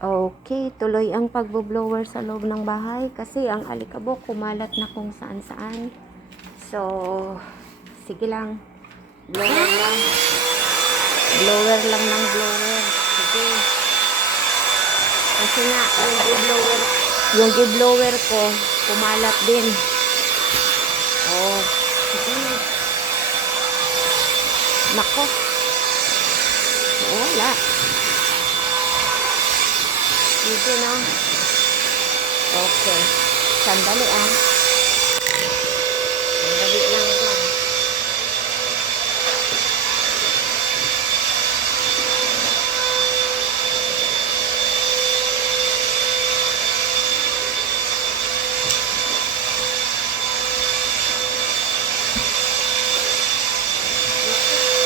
Okay, tuloy ang pagbo-blower sa loob ng bahay kasi ang alikabok kumalat na kung saan-saan. So, sige lang. Blower lang. Blower lang ng blower. Sige. Kasi nga, yung blower, yung blower ko, kumalat din. Oh, sige. Nako. Wala. Sige na. Okay. Sandali ah. Sandali lang ito.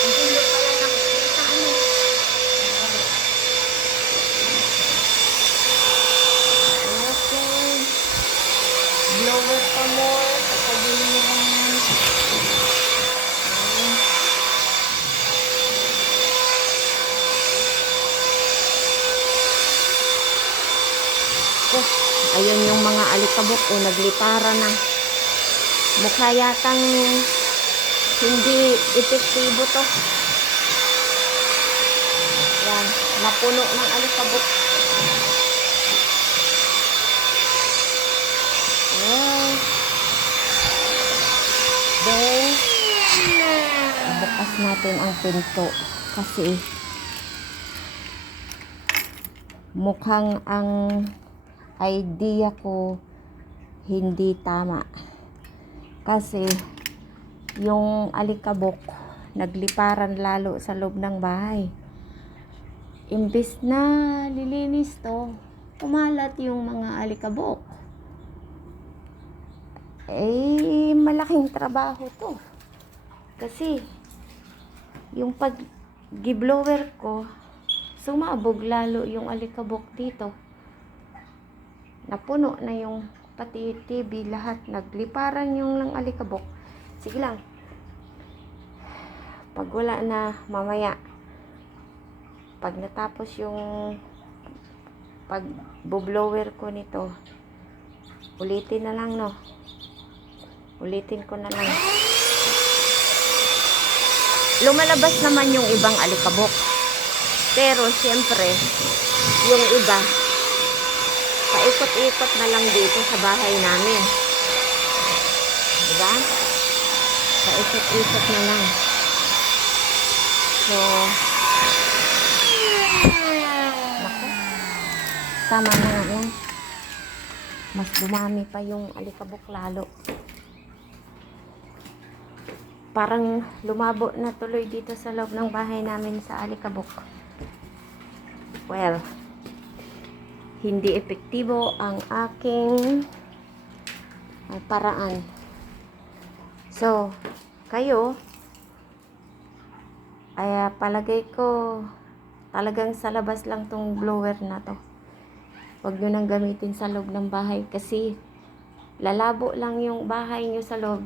Hindi mo pala nakikita ano. Okay. Pagpabilihan. Oh, ayun yung mga alikabok o naglipara na. Mukha yatang hindi epektibo to. Yan, napuno ng alikabok. Well, then, bukas natin ang pinto kasi mukhang ang idea ko hindi tama. Kasi yung alikabok nagliparan lalo sa loob ng bahay. Imbis na lilinis to, kumalat yung mga alikabok. Eh, malaking trabaho to. Kasi, yung pag giblower ko, sumabog lalo yung alikabok dito. Napuno na yung pati TV lahat. Nagliparan yung lang alikabok. Sige lang. Pag wala na, mamaya. Pag natapos yung pag blower ko nito, ulitin na lang, no? Ulitin ko na lang. Lumalabas naman yung ibang alikabok. Pero, siyempre, yung iba, paikot-ikot na lang dito sa bahay namin. Diba? Paikot-ikot na lang. So, tama na nga yan. Mas dumami pa yung alikabok lalo. Parang lumabo na tuloy dito sa loob ng bahay namin sa alikabok. Well, hindi epektibo ang aking ah, paraan. So, kayo, ay ah, palagay ko talagang sa labas lang tong blower na to. Huwag nyo nang gamitin sa loob ng bahay kasi lalabo lang yung bahay nyo sa loob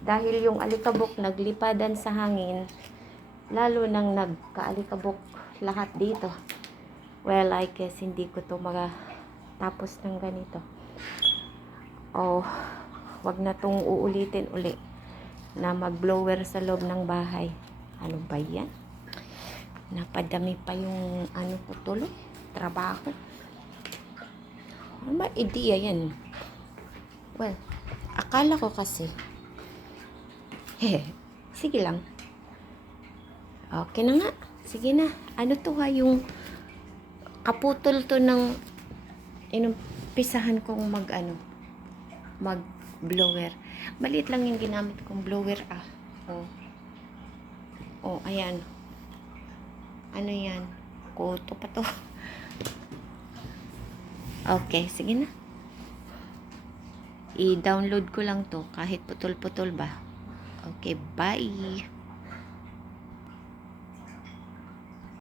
dahil yung alikabok naglipadan sa hangin lalo nang nagkaalikabok lahat dito. Well I guess hindi ko to tapos ng ganito. Oh wag na tong uulitin uli na mag-blower sa loob ng bahay. Ano ba yan? Napadami pa yung ano ko tuloy trabaho. Ano ba idea yan? Well akala ko kasi Sige lang. Okay na nga. Sige na. Ano to ha yung kaputol to ng inumpisahan kong mag ano mag blower. Maliit lang yung ginamit kong blower ah. Oh. Oh, ayan. Ano yan? Kuto pa to. Okay, sige na. I-download ko lang to kahit putol-putol ba. Okay, bye.